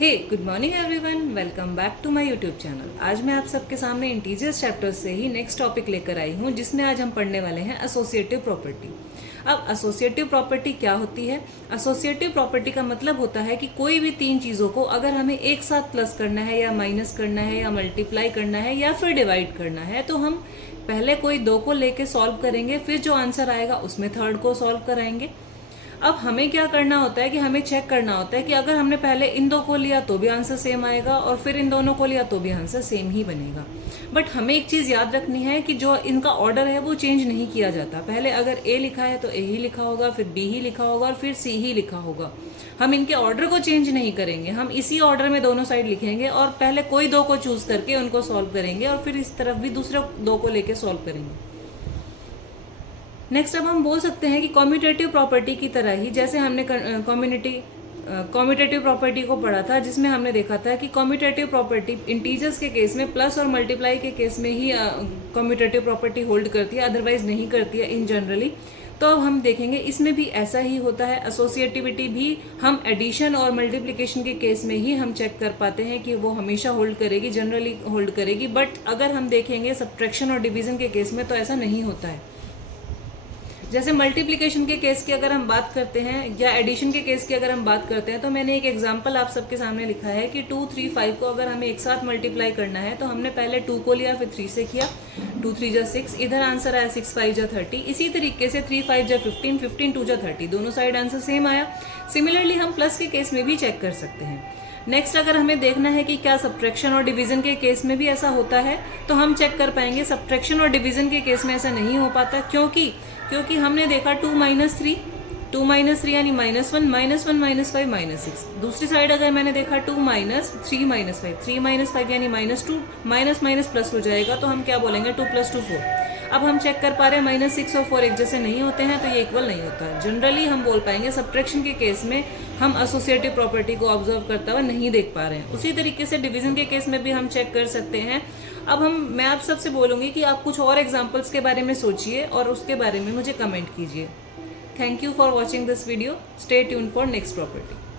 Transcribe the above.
Hey good morning everyone, welcome back to my YouTube channel. आज मैं आप सबके सामने इंटीजर्स चैप्टर से ही नेक्स्ट टॉपिक लेकर आई हूँ, जिसमें आज हम पढ़ने वाले हैं एसोसिएटिव प्रॉपर्टी। अब एसोसिएटिव प्रॉपर्टी क्या होती है? एसोसिएटिव प्रॉपर्टी का मतलब होता है कि कोई भी तीन चीज़ों को अगर हमें एक साथ प्लस करना है या माइनस करना है या मल्टीप्लाई करना है या फिर डिवाइड करना है, तो हम पहले कोई दो को लेके सॉल्व करेंगे, फिर जो आंसर आएगा उसमें थर्ड को सॉल्व कराएंगे। अब हमें क्या करना होता है कि हमें चेक करना होता है कि अगर हमने पहले इन दो को लिया तो भी आंसर सेम आएगा और फिर इन दोनों को लिया तो भी आंसर सेम ही बनेगा। बट हमें एक चीज़ याद रखनी है कि जो इनका ऑर्डर है वो चेंज नहीं किया जाता। पहले अगर ए लिखा है तो ए ही लिखा होगा, फिर बी ही लिखा होगा और फिर सी ही लिखा होगा। हम इनके ऑर्डर को चेंज नहीं करेंगे, हम इसी ऑर्डर में दोनों साइड लिखेंगे और पहले कोई दो को चूज करके उनको सॉल्व करेंगे और फिर इस तरफ भी दूसरे दो को लेके सॉल्व करेंगे। नेक्स्ट अब हम बोल सकते हैं कि कॉम्यूटेटिव प्रॉपर्टी की तरह ही, जैसे हमने कॉम्यूटेटिव प्रॉपर्टी को पढ़ा था, जिसमें हमने देखा था कि कॉम्यूटेटिव प्रॉपर्टी इंटीजर्स के केस में प्लस और मल्टीप्लाई के केस में ही कॉम्यूटेटिव प्रॉपर्टी होल्ड करती है, अदरवाइज नहीं करती है इन जनरली। तो अब हम देखेंगे इसमें भी ऐसा ही होता है। एसोसिएटिविटी भी हम एडिशन और मल्टीप्लिकेशन के केस में ही हम चेक कर पाते हैं कि वो हमेशा होल्ड करेगी, जनरली होल्ड करेगी। बट अगर हम देखेंगे सब्ट्रैक्शन और डिवीजन के केस में तो ऐसा नहीं होता है। जैसे मल्टीप्लिकेशन के केस की अगर हम बात करते हैं या एडिशन के केस की अगर हम बात करते हैं, तो मैंने एक एग्जांपल आप सबके सामने लिखा है कि 2, 3, 5 को अगर हमें एक साथ मल्टीप्लाई करना है तो हमने पहले 2 को लिया, फिर 3 से किया। 2, 3 जा 6, इधर आंसर आया 6, 5 जा 30। इसी तरीके से 3, 5 जा 15, 15, 2 जा 30, दोनों साइड आंसर सेम आया। सिमिलरली हम प्लस के केस में भी चेक कर सकते हैं। नेक्स्ट अगर हमें देखना है कि क्या सब्ट्रैक्शन और डिवीजन के केस में भी ऐसा होता है, तो हम चेक कर पाएंगे सब्ट्रैक्शन और डिवीजन के केस में ऐसा नहीं हो पाता। क्योंकि हमने देखा 2 - 3, 2 - 3 यानी -1, -1, -5, -6। दूसरी साइड अगर मैंने देखा 2 - 3 - 5, 3 - 5 यानी -2, माइनस प्लस हो जाएगा, तो हम क्या बोलेंगे 2 + 2 4। अब हम चेक कर पा रहे हैं -6 और 4 एक जैसे नहीं होते हैं, तो ये इक्वल नहीं होता। जनरली हम बोल पाएंगे सब्ट्रैक्शन के केस में हम एसोसिएटिव प्रॉपर्टी को ऑब्जर्व करता हुआ नहीं देख पा रहे हैं। उसी तरीके से डिवीजन के केस में भी हम चेक कर सकते हैं। अब मैं आप सबसे बोलूंगी कि आप कुछ और एग्जाम्पल्स के बारे में सोचिए और उसके बारे में मुझे कमेंट कीजिए। Thank you for watching this video. Stay tuned for next property.